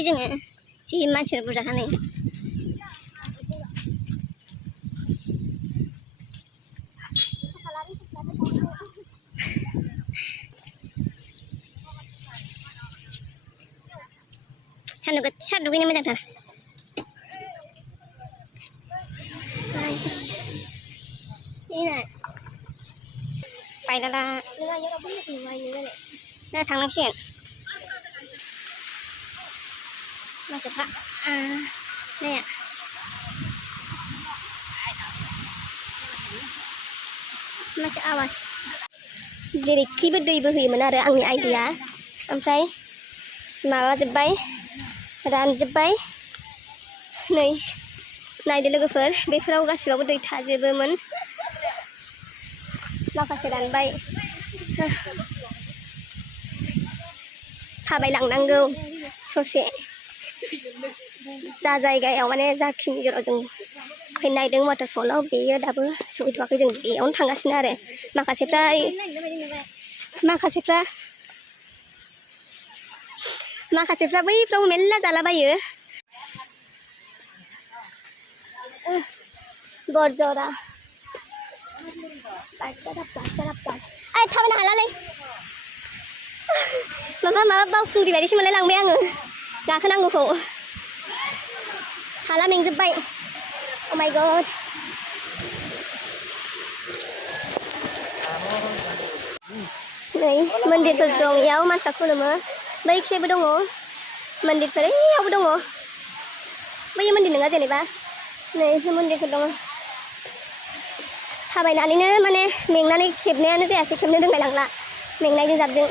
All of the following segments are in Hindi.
नै जोङो जि मानसिफोर बुरजाखा नै सान्दुं गोसा दुगैनो मोजांथार बायदाला थांनांसिगोन मानसिफ्रा नाया मासे आवाज जेरैखिबो दै बोहैयोमोन आरो आंनि आइडिया ओमफ्राय माबाजोब्बाय रानजोब्बाय नै नायदो लोगोफोर बेफोराव गासिबावबो दै थाजोबोमोन माखासे रानबाय थाबायलांनांगौ ससे जा जायगायाव माने जाखिनि जेराव जों फैनो नागिरदों वाटारफलाव बेयो दाबो सहैथ'वाखै जों बेयावनो थांगासिनो आरो माखासेफ्रा बैफ्राव मेल्ला जालाबायो बरजरा आइ थाबायनो हालालै माबा बावखुंग्रि बायदिसो मोनलाय लांबाय आङो गाखोनांगौखौ हाला मेंजोब्बाय अ माय गड नै मन्दिरफोर दं इयाव मानसिफ्रा खुलुमो बैखिबो दङ मन्दिरफोर ओइयावबो दङ बै मन्दिर नङा जेनेबा नै मन्दिरफोर दङ थाबायनानैनो माने मेंनानै खेबनायानो जायासै खेबनो रोंलायलांला मेंनायजों जाबजों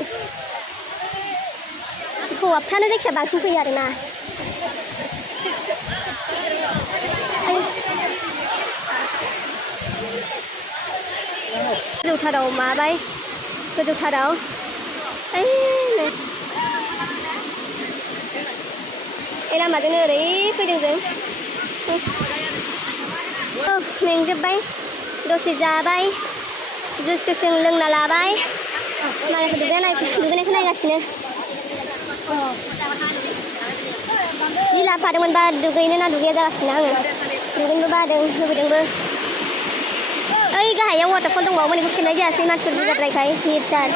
हौवाफ्रानो जायखिया बांसिन फैयो आरोना गोजौथाराव माबाय गोजौथाराव ए लामाजोंनो ओरै फैदों जों मेंजोब्बाय दसे जाबाय जुस जों लोंना लाबाय मालायफोर दुगैनायखौ नायगासिनो जि लाफादोंमोनबा दुगैनो ना दुगैया जागासिनो आङो दुगैनोबो बादों लुबैदोंबो ओइ गाहायाव वाटारफल दंबावोमोन बेखौ खेबनाय जायासै मानसिफोर बुरजाद्रायखाय गिदिरथार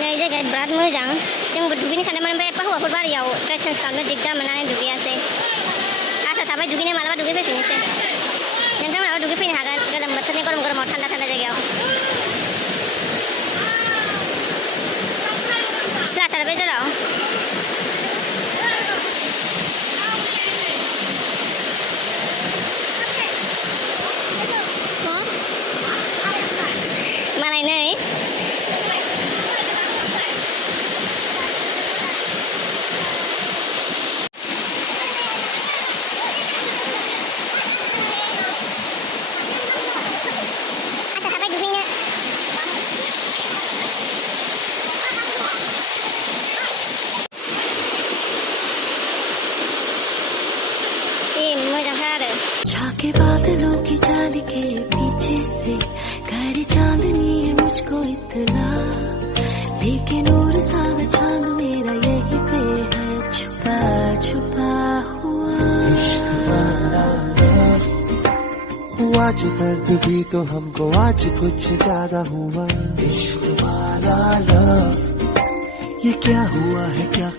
नै जायगाया बिराद मोजां जोंबो दुगैनो सानदोंमोन ओमफ्राय एफा हौवाफोर बारियाव ड्रेस चेन्ज खालामनो दिगदार मोननानै दुगैयासै आसा थाबाय दुगैनो मालाबा दुगैफैफिननोसै नोंथांमोनाबो दुगैफैनो हागोन गोलोम बोथोरनि गरमाव थान्दा जायगायाव फिस्लाथारबाय जेराव मालाय नै के बादलों की जाल के पीछे से खड़ी चांदनी है मुझको इतना लेकिन और सारा चांद मेरा यही पे है छुपा छुपा हुआ जो दर्द भी तो हमको आज कुछ ज्यादा हुआ इश्क वाला लव ये क्या हुआ है क्या